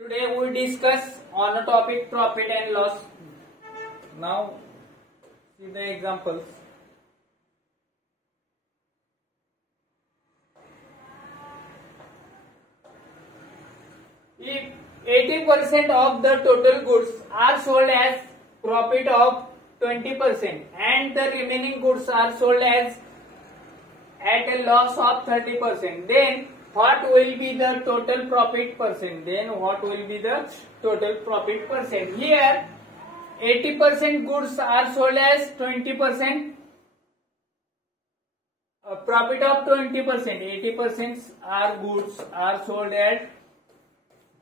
Today we discuss on a topic profit and loss. Now see the examples. If 80% of the total goods are sold as profit of 20% and the remaining goods are sold as at a loss of 30%, then what will be the total profit percent? Here 80% goods are sold as 20%, profit of 20%. 80% goods are sold at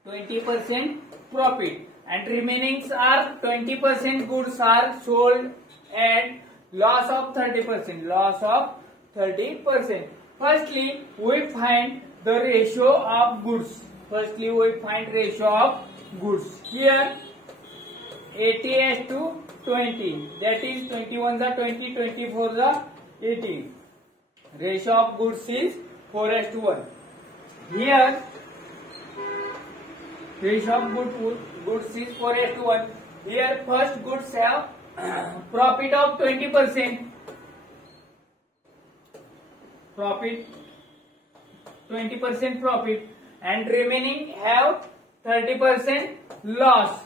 20% profit and remaining are 20% goods are sold at loss of 30%. Firstly, we find the ratio of goods. Here 80:20, that is 21 the 20, 24 the 80. Ratio of goods is 4:1. Here ratio of goods is 4:1. Here first goods have profit of 20%. Profit 20% profit and remaining have 30% loss.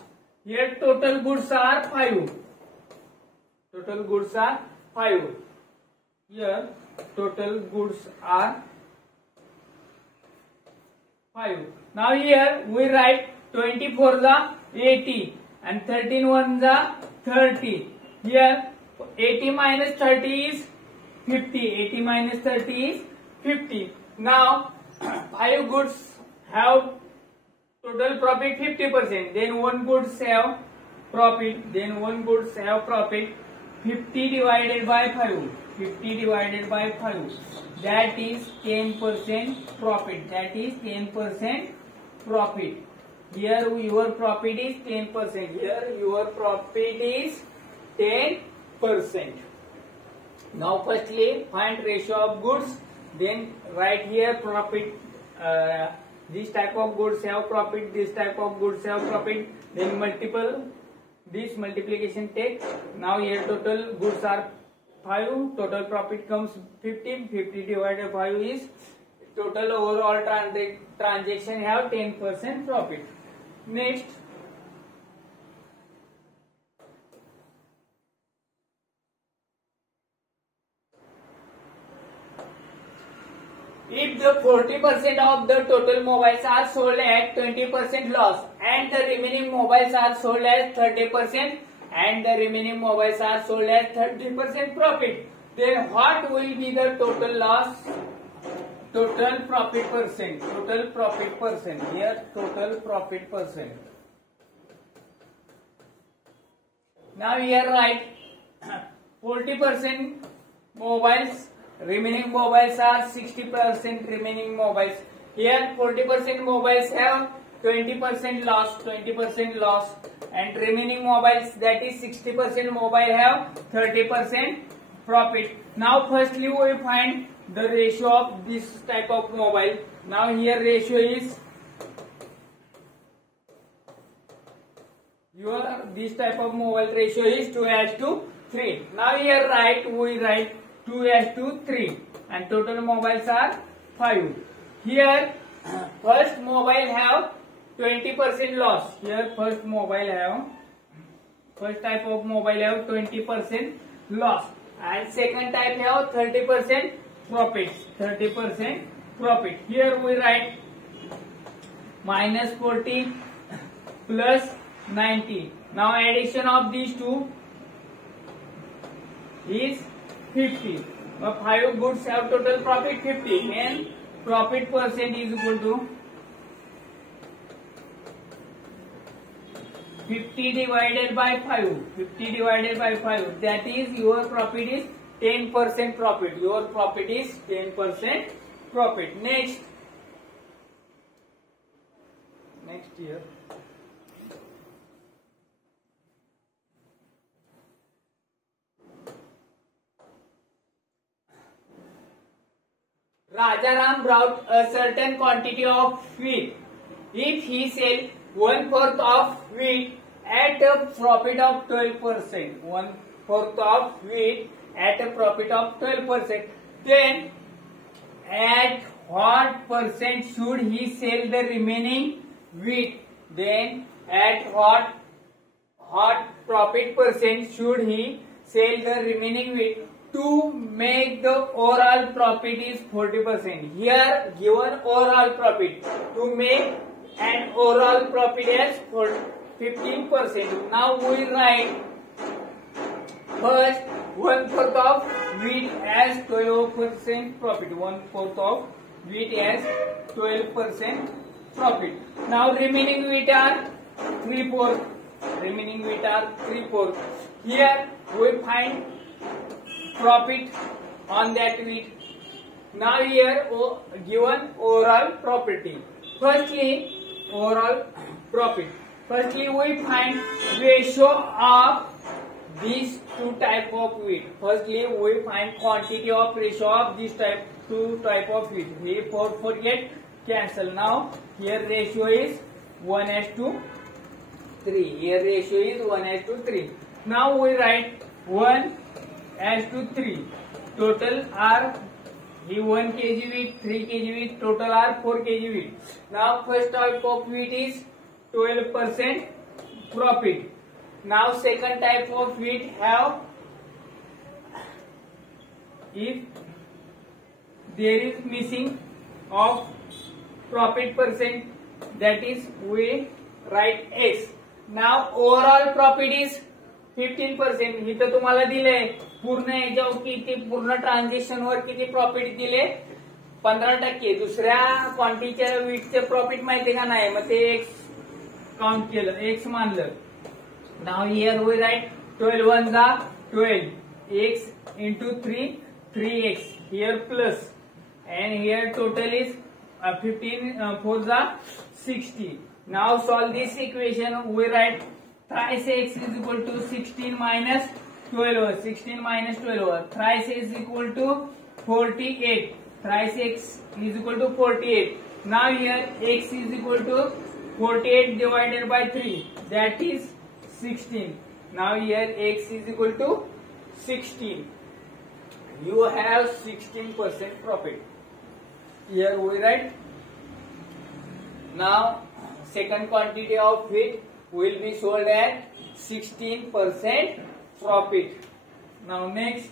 Here total goods are 5. Here total goods are 5. Now here we write 24 the 80 and 13 1 the 30. Here 80 minus 30 is 50. Now 5 goods have total profit 50%. Then one goods have profit. 50 divided by 5. That is 10% profit. Here your profit is 10%. Now firstly find ratio of goods. Then write here profit. This type of goods have profit. This type of goods have profit. Then this multiplication take. Now here total goods are 5. Total profit comes 50. 50 divided by 5 is total overall transaction have 10% profit. Next. If the 40% of the total mobiles are sold at 20% loss and the remaining mobiles are sold at 30% and the remaining mobiles are sold at 30% profit, then what will be the total loss? Total profit percent. Here total profit percent. Now here write 40% mobiles. Remaining mobiles are 60% remaining mobiles. Here 40% mobiles have 20% loss and remaining mobiles, that is 60% mobile, have 30% profit. Now firstly we find the ratio of this type of mobile. Now here ratio is this type of mobile ratio is 2:3. Now here we write 2:3 and total mobiles are 5. Here first mobile have 20% loss. Here first type of mobile have 20% loss and second type have 30% profit. Here we write minus 40 plus 90. Now addition of these two is 50. 5 goods have total profit 50 and profit percent is equal to 50 divided by 5. That is your profit is 10% profit. Your profit is 10% profit. Next here. Rajaram brought a certain quantity of wheat. If he sell 1/4 of wheat at a profit of 12%. 1/4 of wheat at a profit of 12%. Then at what percent should he sell the remaining wheat? Then at what profit percent should he sell the remaining wheat to make the overall profit is 40%. Here given overall profit, to make an overall profit as 15%. Now we write first 1/4 of wheat as 12% profit. 1/4 of wheat as 12% profit. Now remaining wheat are 3/4. Remaining wheat are 3/4. Here we find profit on that wheat. Now here given overall property. Firstly, overall profit. Firstly, we find ratio of these two type of wheat. Firstly, we find quantity of ratio of these two type of wheat. We 4 get cancel. Now here ratio is 1:3. Here ratio is 1:3. Now we write 1:3. Total are 1 kg wheat, 3 kg wheat, total are 4 kg wheat. Now first type of wheat is 12% profit. Now second type of wheat have, if there is missing of profit percent, that is we write X. Now overall profit is 15%. इथं तुम्हाला दिले पूर्ण याच्यावर किती, पूर्ण transaction वर किती profit दिले, 15%. दुसऱ्या क्वांटिटीच्या वीटचे प्रॉफिट माहिती का नाही, मग ते एक्स काउंट केलं, एक्स मानलं. नाव हियर वी राईट 12 1 जा 12, x into 3 3x here plus, and here total is 15 4 जा 60. Now solve this equation. We write thrice x is equal to 16 minus 12. 16 minus 12. Thrice is equal to 48. Thrice x is equal to 48. Now here x is equal to 48 divided by 3. That is 16. Now here x is equal to 16. You have 16% profit. Here we write. Now second quantity of wheat will be sold at 16% profit. Now next,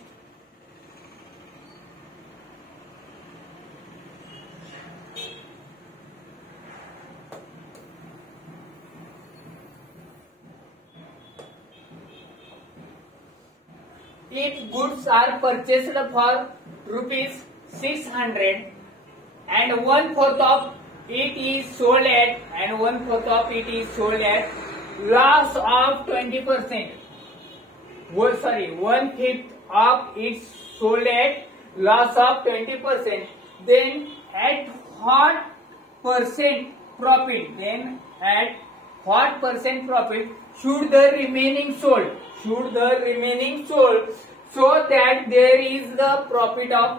if goods are purchased for rupees 600 and 1/4 of it is sold at, and 1/4 of it is sold at loss of 20%. 1/5 of it sold at loss of 20%. Then at what percent profit? Then at what percent profit should the remaining sold? Should the remaining sold, so that there is the profit of,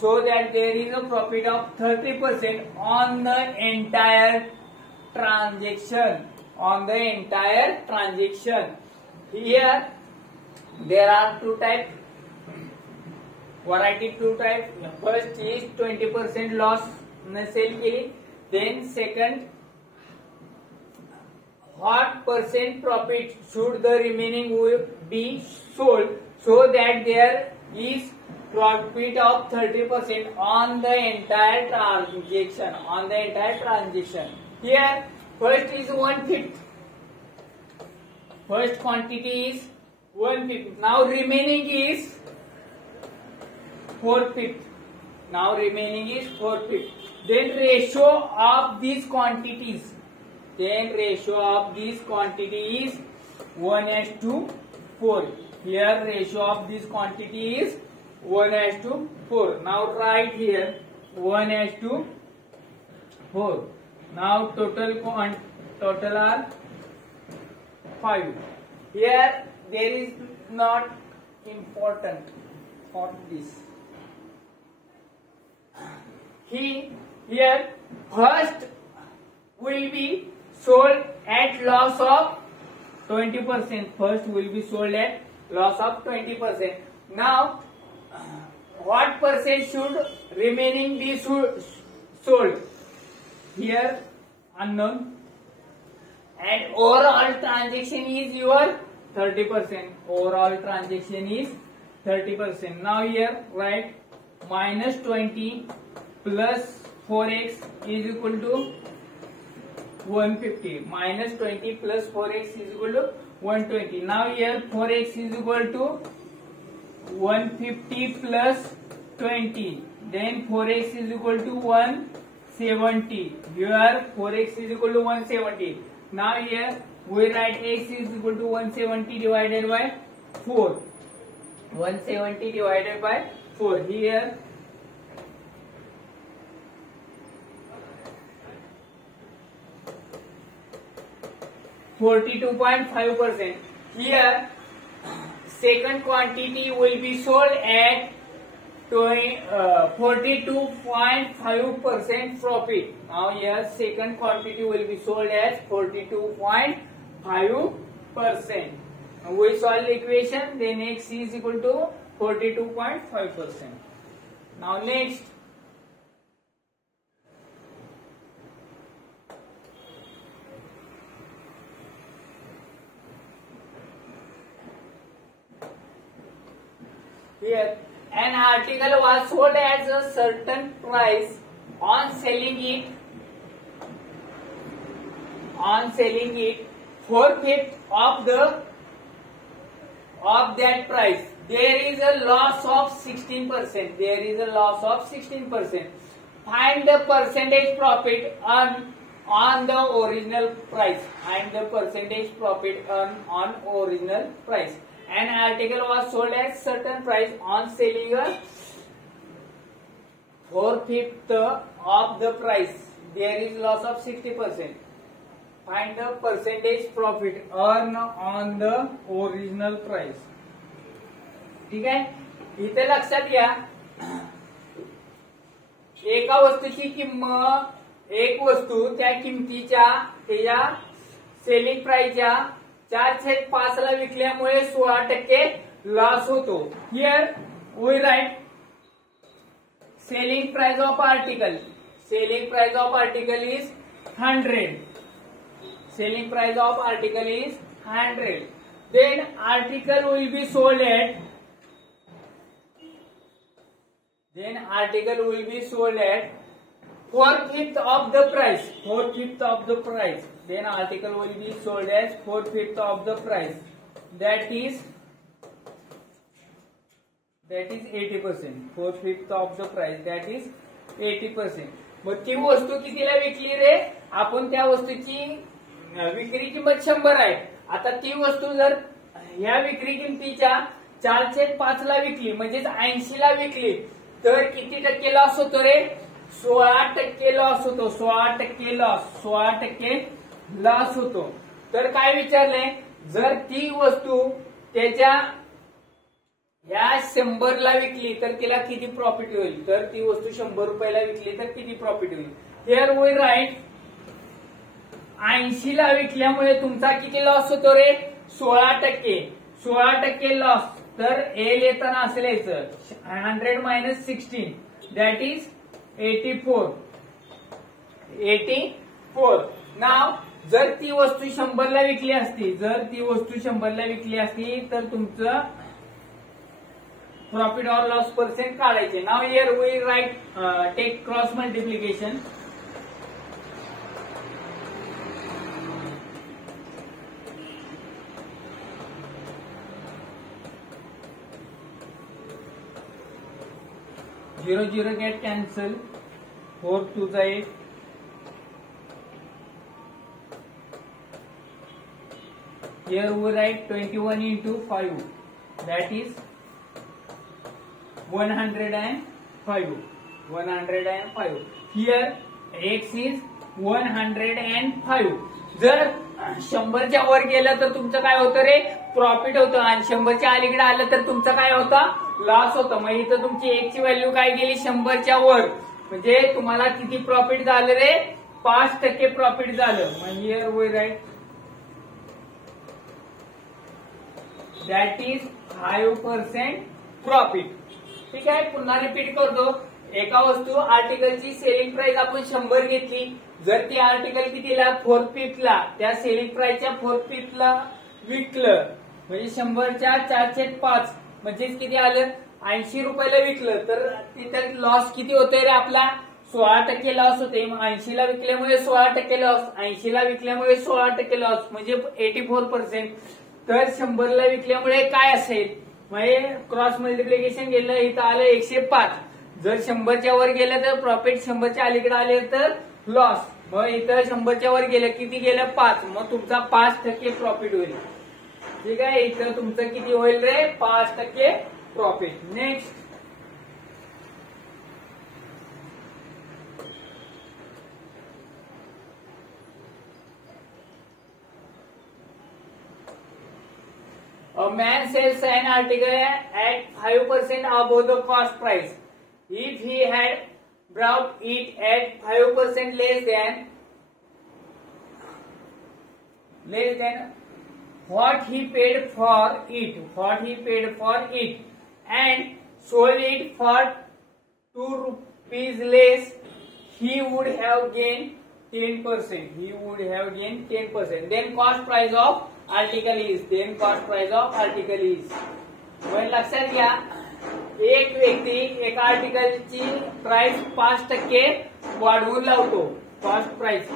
so that there is a profit of 30% on the entire transaction. On the entire transaction. Here there are two types. Variety two types. First is 20% loss sale केली. Then second, what percent profit should the remaining be sold, so that there is profit of 30% on the entire transaction. On the entire transaction. Here first is 1/5. First quantity is 1/5. Now remaining is 4/5. Now remaining is 4/5. Then ratio of these quantities. Then ratio of these quantity is 1:4. Here ratio of this quantity is 1:4. Now write here 1:4. Now total are 5. Here there is not important for this. Here first will be sold at loss of 20%. First will be sold at loss of 20%. Now what percent should remaining be sold? Here unknown. And overall transaction is your 30%. Overall transaction is 30%. Now here write minus 20 plus 4x is equal to 150. Minus 20 plus 4x is equal to 120. Now here 4x is equal to 150 plus 20. Then 4x is equal to 170. Here 4x is equal to 170. Now here we write x is equal to 170 divided by 4. 170 divided by 4. Here 42.5%. Here second quantity will be sold at 42.5% profit. Now here second quantity will be sold at 42.5%. We solve the equation, then x is equal to 42.5%. Now next, here an article was sold at a certain price. On selling it, 4/5 of that price, there is a loss of 16%. There is a loss of 16%. Find the percentage profit earned on the original price. Find the percentage profit earned on original price. An article was sold at certain price. On selling a 4/5 of the price, there is loss of 60%. Find the percentage profit earned on the original price. ठीक आहे, इथे लक्षात घ्या, एका वस्तूची किंमत, एक वस्तू त्या किमतीच्या त्याच्या सेलिंग प्राइसच्या 4/5 ला विकल्यामुळे 16% लॉस होतो. Here we write selling price of article. Selling price of article is 100. Selling price of article is 100. Then article will be sold at. Then article will be sold at 4/5 of the price. 4/5 of the price. Then article will be sold as 4/5 of the price. That is 80%. 4/5 of the price. That is 80%. मग ती वस्तू कितीला विकली रे? आपण त्या वस्तूची विक्री किंमत 100 आहे. आता ती वस्तू जर ह्या विक्री किमतीच्या 4/5 ला विकली, म्हणजेच 80 ला विकली, तर किती टक्के लॉस होतो रे? 16% लॉस होतो. 16% लॉस. 16% लॉस होतो. तर काय विचारलंय, जर ती वस्तू त्याच्या या 100 ला विकली तर तिला किती प्रॉफिट होईल? तर ती वस्तू 100 रुपयाला विकली तर किती प्रॉफिट होईल? हियर वी राइट 80 ला विकल्यामुळे तुमचा किती लॉस होतो रे? 16%. 16% लॉस. तर एल येताना असं लिहायचं 100 - 16 दॅट इज 84. 84. नाव जर ती वस्तू 100 ला विकली असती, तर तुमचं प्रॉफिट और लॉस पर्सेंट काढायचे. Now here we write take cross multiplication. Zero zero get cancel. 4 2 8. Here we write 21 into 5. That is 105. 105. Here x is 105. जर 100च्या वर गेलं तर तुमचं काय होतं रे? प्रॉफिट होतं. आणि 100च्या अलीकडे आलं तर तुमचं काय होतं? लॉस होतं. मग इथं तुमची x ची व्हॅल्यू काय गेली? 100च्या वर. म्हणजे तुम्हाला किती प्रॉफिट झालं रे? 5% प्रॉफिट झालं. मग here we write that is 5% profit. ठीक आहे, पुन्हा रिपीट करतो. एका वस्तू आर्टिकलची सेलिंग प्राइस आपण 100 घेतली. जर ती आर्टिकल कितीला 4/5 ला त्या सेलिंग प्राइसच्या 4/5 ला विकलं म्हणजे 100च्या 4/5 म्हणजेच किती आलं 80 रुपयाला विकलं तर तिथे लॉस किती होतोय रे आपला 16% लॉस होते. मग 80 ला विकल्यामुळे 16% लॉस, 80 ला विकल्यामुळे 16% लॉस म्हणजे 84%. तर 100 ला विकल्यामुळे काय असेल म्हणजे क्रॉस मल्टिप्लिकेशन गेलं इथं आलं 105. जर 100च्या वर गेलं तर प्रॉफिट, 100च्या अलीकडे आले तर लॉस. मग इथं 100च्या वर गेलं किती गेलं 5. मग तुमचा 5% प्रॉफिट होईल. ठीक आहे, इथं तुमचं किती होईल रे 5% profit. Next a man sells an article at 5% above the cost price. If he had brought it at 5% less than what he paid for it, and sold it for 2 rupees less, he would have gained 10%. Then cost price of article is. पण लक्षात घ्या एक व्यक्ती एका आर्टिकलची price 5% वाढवून लावतो. Cost price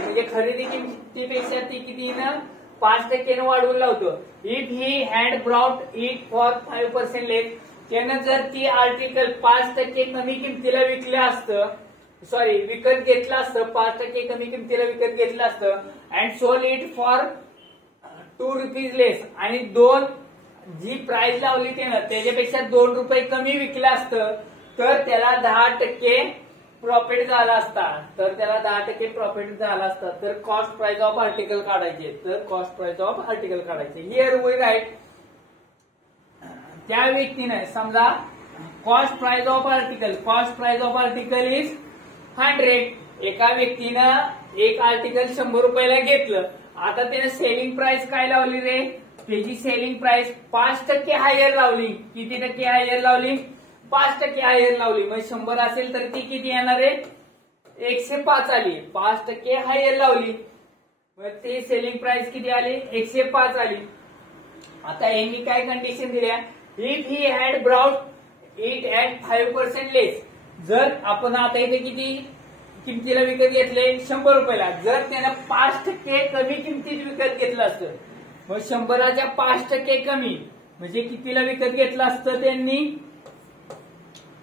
म्हणजे खरेदी किमतीपेक्षा ती कितीनं 5% वाढवून लावतो. If he had brought it for 5% less, त्यानं जर ती आर्टिकल 5% कमी किमतीला विकत घेतलं असतं 5% कमी किमतीला विकत घेतलं असतं. And sold it for 2 rupees less, आणि जी प्राइस लावली त्यानं त्याच्यापेक्षा 2 रुपये कमी विकलं असतं तर त्याला 10% प्रॉफिट झाला असता. तर कॉस्ट प्राइस ऑफ आर्टिकल काढायचे. हिअर वी राईट त्या व्यक्तीने समजा cost price of article is 100. एका व्यक्तीनं एक आर्टिकल 100 रुपयाला घेतलं. आता त्याने सेलिंग प्राइस काय लावली रे, त्याची सेलिंग प्राइस 5% हायर लावली. किती टक्के हायर लावली 5% हायर लावली. मग 100 असेल तर ती किती येणार आहे 105 आली. 5% हायर लावली मग ती सेलिंग प्राइस किती आली 105 आली. आता यांनी काय कंडिशन दिल्या, if he had brought it at 5% less. जर आपण आता इथे किती किमतीला विकत घेतले 100 रुपयाला, जर त्यानं 5% कमी किमतीत विकत घेतलं असतं मग 100च्या 5% कमी म्हणजे कितीला विकत घेतलं असतं त्यांनी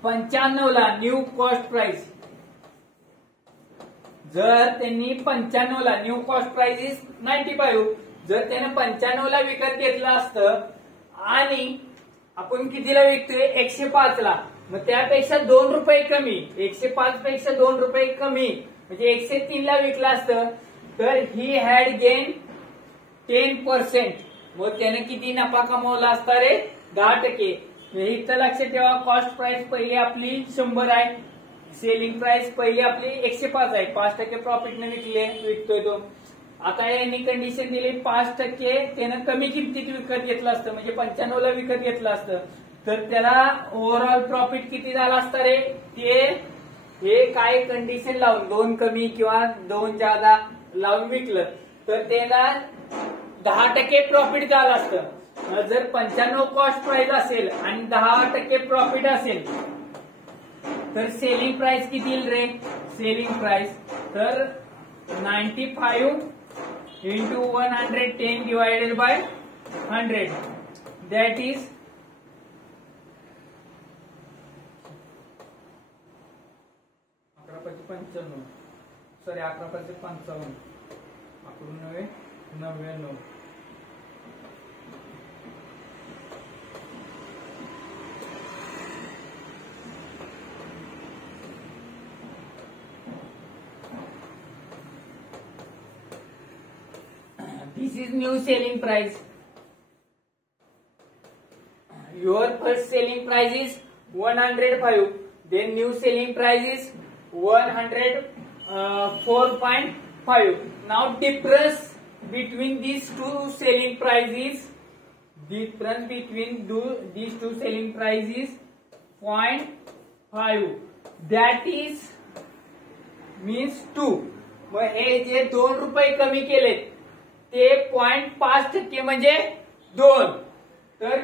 95 ला न्यू कॉस्ट प्राइस. जर त्यांनी 95 ला न्यू कॉस्ट प्राइस इज 95, जर त्याने 95 ला विकत घेतलं असतं आणि आपण कितीला विकतोय 105 ला, मग त्यापेक्षा 2 रुपये कमी, 105 पेक्षा 2 रुपये कमी म्हणजे 103 ला विकलं असतं तर ही हॅड गेन 10%. मग त्याने किती नफा कमवला असता रे 10%. इथं लक्षात ठेवा कॉस्ट प्राइस पहिली आपली 100 आहे, सेलिंग प्राइस पहिली आपली 105 आहे. 5% प्रॉफिटने विकतोय तो. आता यांनी कंडिशन दिली 5% त्यानं कमी किमतीत विकत घेतलं असतं म्हणजे 95 ला विकत घेतलं असतं तर त्याला ओव्हरऑल प्रॉफिट किती झाला असतं रे. हे काय कंडिशन लावून 2 कमी किंवा 2 जादा लावून विकलं तर त्याला 10% प्रॉफिट झालं असतं. जर 95 कॉस्ट प्राइस असेल आणि 10% प्रॉफिट असेल तर सेलिंग प्राइस किती येईल रे. सेलिंग प्राइस तर 95 into 110 divided by 100 that is 11.55 sorry 11.55 99. This is new selling price. Your first selling price is 105. Then new selling price is 110. 4.5. Now difference between these two selling prices, difference between these two selling prices 0.5. That is means 2. मग हे जे 2 रुपये कमी केलेत ते 0.5% म्हणजे 2. तर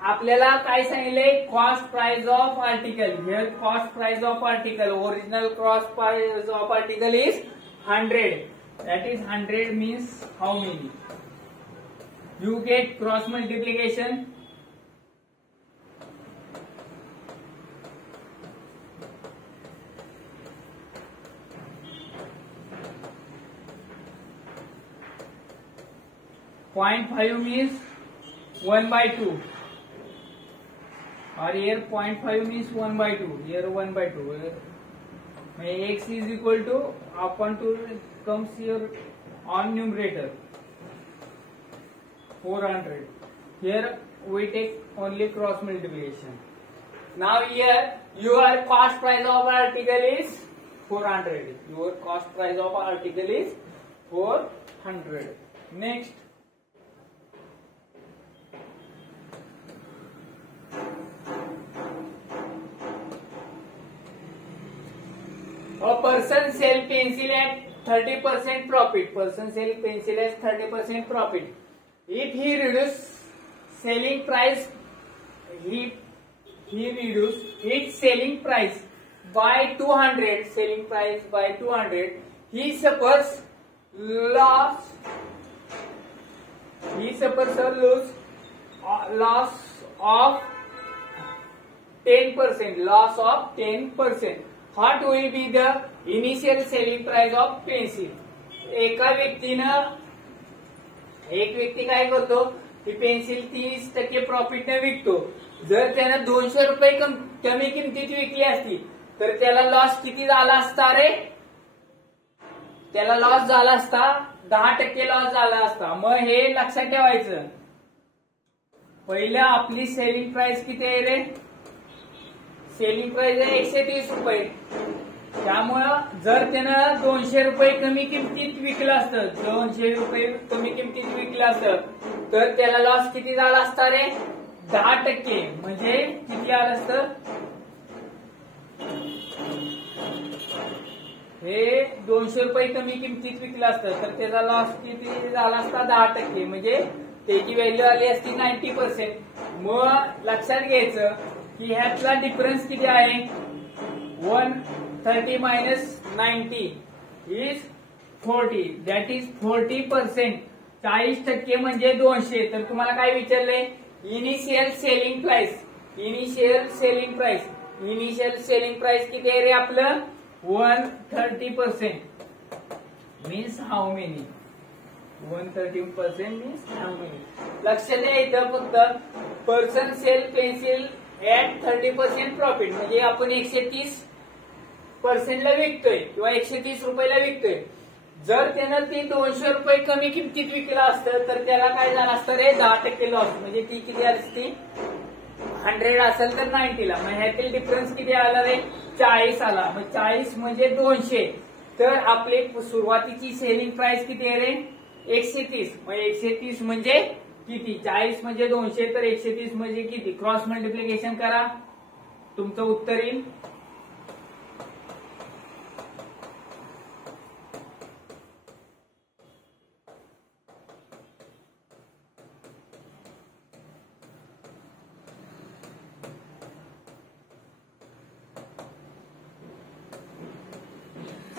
आपल्याला काय सांगितले, cost price of article. Here cost price of article, original cost price of article is 100. That is 100 means how many? You get cross multiplication. .5 means 1/2. Or here 0.5 means 1/2. Here 1/2. X is equal to upon 2 comes here on numerator 400. Here we take only cross multiplication. Now here your cost price of article is 400. Your cost price of article is 400. Next. A person sell pencil at 30% profit. Person sell pencil at 30% profit. If he reduce selling price, he reduce its selling price by 200. Selling price by 200. He suffers loss. He suffers a loss of 10%. Loss of 10%. What will be the initial selling price of pencil? एक व्यक्ती काय करतो की pencil 30% प्रॉफिटने विकतो. जर त्यानं 200 रुपये कमी किमतीत विकली असती तर त्याला लॉस किती झाला असता रे? त्याला लॉस झाला असता 10% लॉस झाला असता. मग हे लक्षात ठेवायचं. पहिलं आपली सेलिंग प्राइस किती आहे रे? सेलिंग प्राइस आहे 130 रुपये. त्यामुळं जर त्यानं 200 रुपये कमी किमतीत विकलं असतं, 200 रुपये कमी किमतीत विकलं असतं तर त्याला लॉस किती झाला असता रे? 10%. म्हणजे किती आलं असतं? हे 200 रुपये कमी किमतीत विकलं असतं तर त्याचा लॉस किती झाला असता? 10%. म्हणजे त्याची व्हॅल्यू आली असती 90%. मग लक्षात घ्यायचं की ह्यातला डिफरन्स किती आहे? 130 minus 90 is 40. That is 40%. 40% म्हणजे 200. तर तुम्हाला काय विचारलंय? Initial selling price. Initial selling price. Initial selling price किती आहे रे आपलं? 130%. Means how many? 130% means how many? लक्षात द्या इथं फक्त person sell pencil at 30% profit म्हणजे आपण 130% ला विकतोय किंवा 130 रुपयाला विकतोय. जर त्यानं ती 200 रुपये कमी किमतीत विकलं असतं तर त्याला काय झालं असतं रे? 10% लॉस. म्हणजे ती किती असती? 100 असेल तर 90 ला. मग ह्यातील डिफरन्स किती आला रे? 40 आला. मग 40 म्हणजे 200. तर आपली सुरुवातीची सेलिंग प्राइस किती आहे रे? 130. मग 130 म्हणजे किती? 40 म्हणजे 200 तर 130 म्हणजे किती? क्रॉस मल्टिप्लिकेशन करा, तुमचं उत्तर येईल.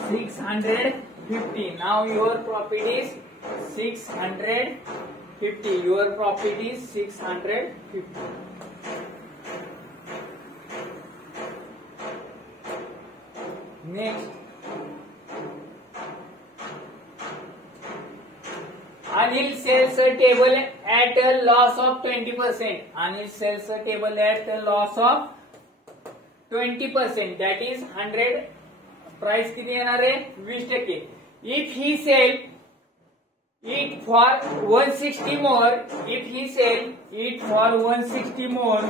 $650. Now your profit is 650. Your profit is 650. Next, Anil sells a table at a loss of 20%. Anil sells a table at a loss of 20%. That is 100. Price किती येणार आहे? 20%. If he sell it for 160 more, if he sell it for 160 more,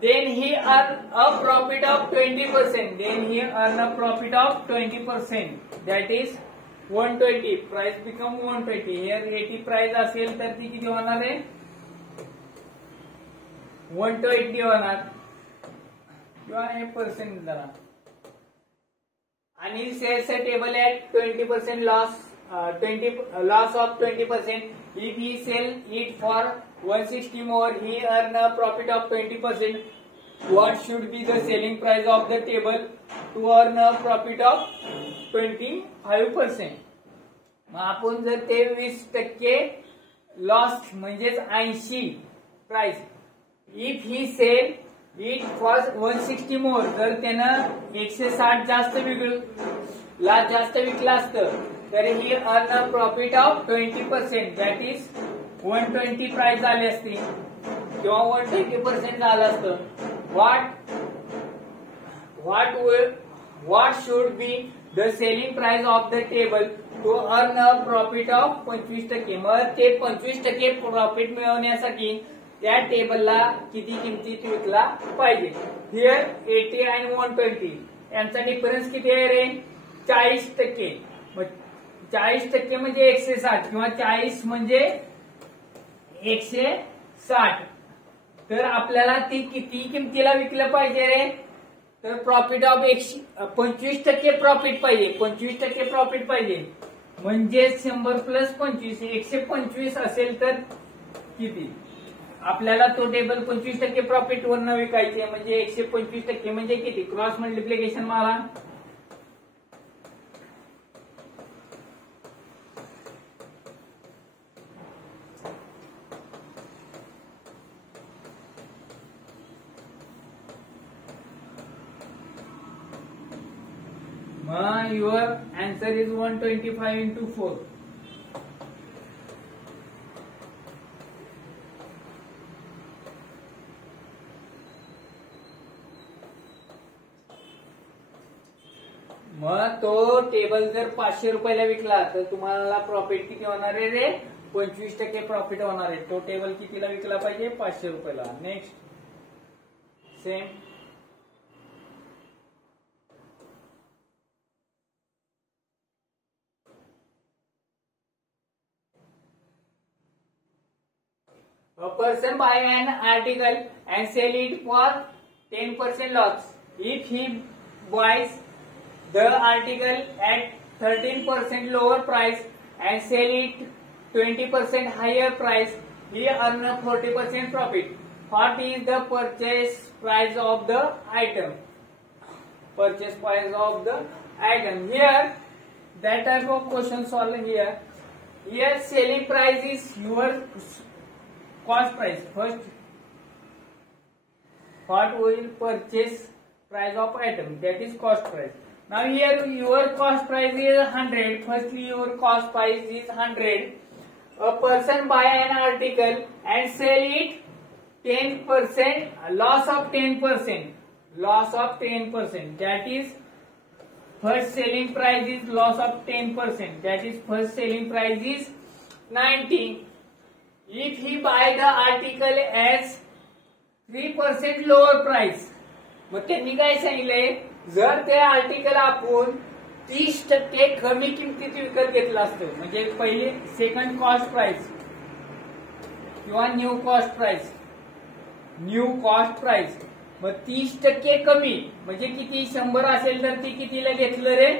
then he earn a profit of 20%. Then he earn a profit of 20%. That is 120. Price become 120. Here 80 price असेल तर ती किती होणार आहे? 120 होणार किंवा हे पर्सेंट जरा. आणि sales a table at 20% loss, 20 loss of 20%. If he sell it for 160 more, he earn a profit of 20%. What should be the selling price of the table to earn a profit of 25%? मग आपण जर ते 20% loss म्हणजेच 80 price, if he sell it for 160 more, जर त्यानं 160 जास्त विकला असतं तर he earn a profit of 20%. That is 120 price झाली असती किंवा 120% झालं असतं. what should be the selling price of the table to earn a profit of 25%? मग ते 25% प्रॉफिट मिळवण्यासाठी त्या टेबलला किती किमतीत विकला पाहिजे. हिअर 80 आणि 120 यांचा डिफरन्स किती आहे रे? 40%. मग 40% म्हणजे 160 किंवा 40 म्हणजे 160. तर आपल्याला ती किती किमतीला विकलं पाहिजे रे? तर प्रॉफिट ऑफ 25% प्रॉफिट पाहिजे. 25% प्रॉफिट पाहिजे म्हणजे 100 प्लस 25 125 असेल तर किती? आपल्याला तो टेबल 25% प्रॉफिट वरनं विकायचे म्हणजे 125% म्हणजे किती? क्रॉस मल्टिप्लिकेशन मारा. Your answer is 125 into 4. मग तो टेबल जर 500 रुपयाला विकला तर तुम्हाला प्रॉफिट किती होणार आहे रे? 25% प्रॉफिट होणार आहे. तो टेबल कितीला विकला पाहिजे? 500 रुपयाला. Next same. A person buy an article and sell it for 10% loss. If he buys the article at 13% lower price and sell it 20% higher price, he earn a 40% profit. What is the purchase price of the item? Purchase price of the item. Here, that type of question solved here. Here, selling price is your cost price. First, what will purchase price of item? That is cost price. Now here your cost price is 100. Firstly, your cost price is 100. A person buy an article and sell it 10%, loss of 10%. Loss of 10%. That is first selling price is loss of 10%. That is first selling price is 90. If he buy the article as 3% lower price, मग त्यांनी काय सांगितलंय? जर ते article आपण 30% कमी किमतीत विकत घेतलं असतं म्हणजे पहिले सेकंड कॉस्ट प्राइस किंवा न्यू कॉस्ट प्राइस, मग 30% कमी म्हणजे किती? 100 असेल तर ती कितीला घेतलं रे?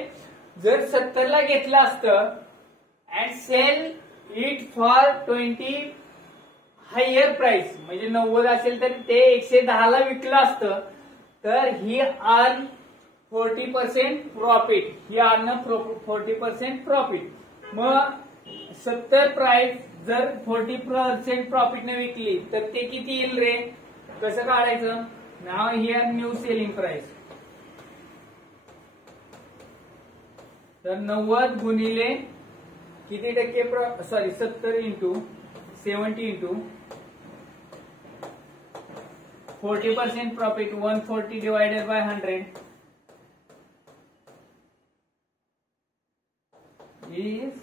जर 70 ला घेतलं असतं and sell it for 20 higher price म्हणजे 90 असेल तर ते 110 ला विकलं असतं तर he earn 40% profit. He earn 40% profit. Mug 70 price जर 40% प्रॉफिटने विकली तर ते किती येईल रे? कसं काढायचं? Now here new selling price. तर 90 गुणिले किती टक्के? 70 into 70 into 40% profit. 140 divided by 100 is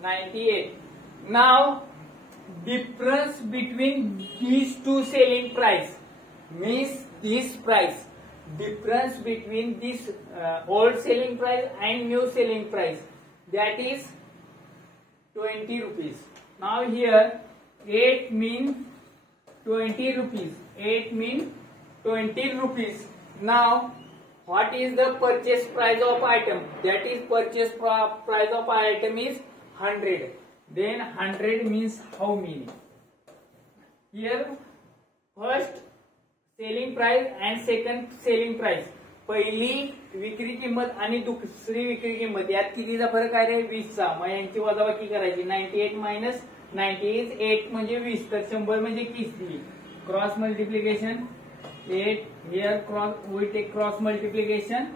98. Now difference between these two selling price means this price, difference between this old selling price and new selling price, that is 20 rupees. Now here 8 means 20 rupees. 8 means 20 rupees. Now what is the purchase price of item? That is purchase price of item is 100. Then 100 means how many? Here first selling price and second selling price. पहिली विक्री किंमत आणि दुसरी विक्री किंमत यात कितीचा फरक आहे रे? 20 चा. मग यांची वजाबाकी करायची. 98 मायनस 90 इज 8 म्हणजे 20. तर 100 म्हणजे किती? Cross multiplication 8 here we take cross multiplication.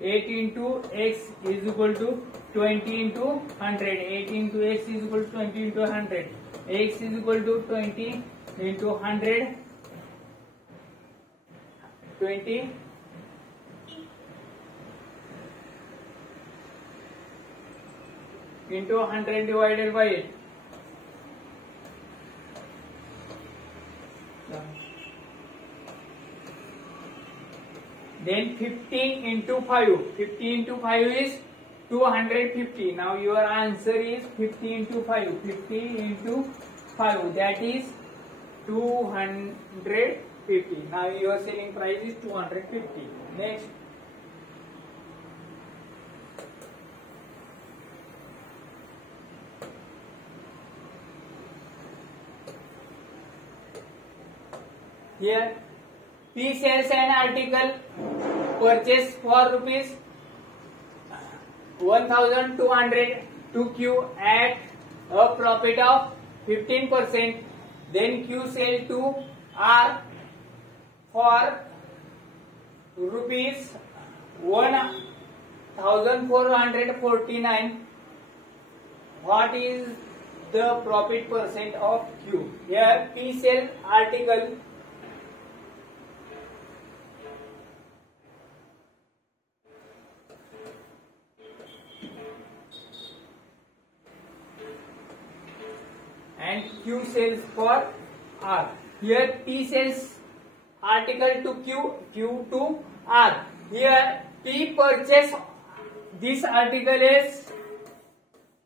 8 into x is equal to 20 into 100. 8 into x is equal to 20 into 100. X is equal to 20 into 100. 20 into 100 divided by 8. Then 15 into 5. 50 into 5 is 250. Now your answer is 50 into 5. 50 into 5, that is 250. Now your selling price is 250. Next. Here P sells an article purchase for rupees 1200 to Q at a profit of 15%. Then Q sell to R for rupees 1449. What is the profit percent of Q? Here P sell article and Q sells for R. Here P sells article to Q, Q to R. Here P purchase this article is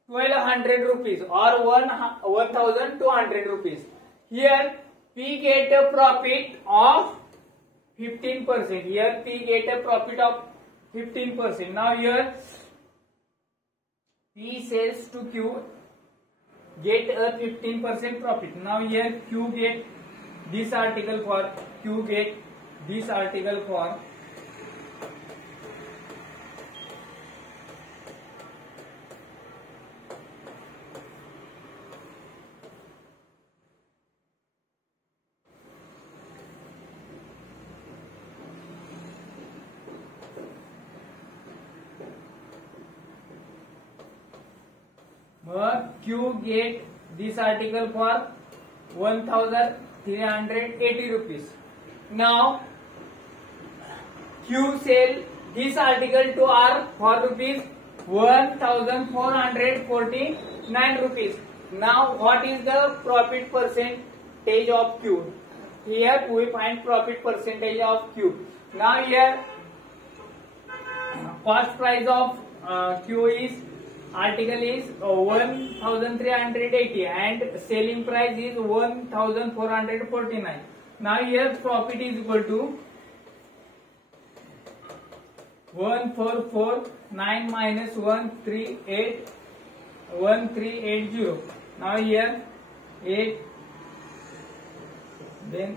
1200 rupees or 1200 rupees. Here P get a profit of 15%. Here P get a profit of 15%. Now here P sells to Q, get a 15% profit. Now here Q get this article for, Q get this article for Q get this article for 1380 rupees. Now Q sell this article to R for rupees 1449 rupees. Now what is the profit percentage of Q? Here we find profit percentage of Q. Now here cost price of Q is article is 1380 and selling price is 1449. Now here profit is equal to 1449 minus 1380. Now here 8, then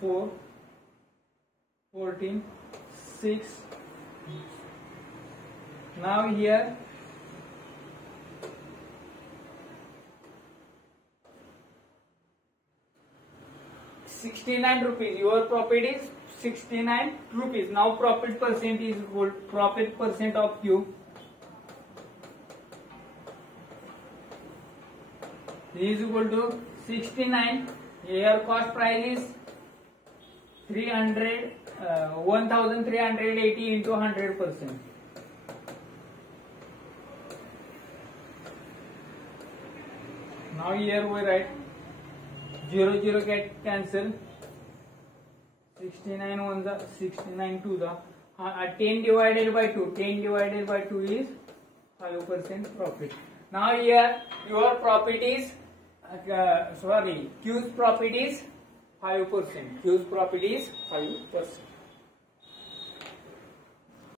4, 14, 6. Now here 69 rupees. Your profit is 69 rupees. Now profit percent is equal, profit percent of Q is equal to 69. Here cost price is 1380 into 100%. Now here we write 0 get cancel. 69 1 the 69 2 the 10 divided by 2. 10 divided by 2 is 5% profit. Now here your profit is Q's profit is 5%. Q's profit is 5%.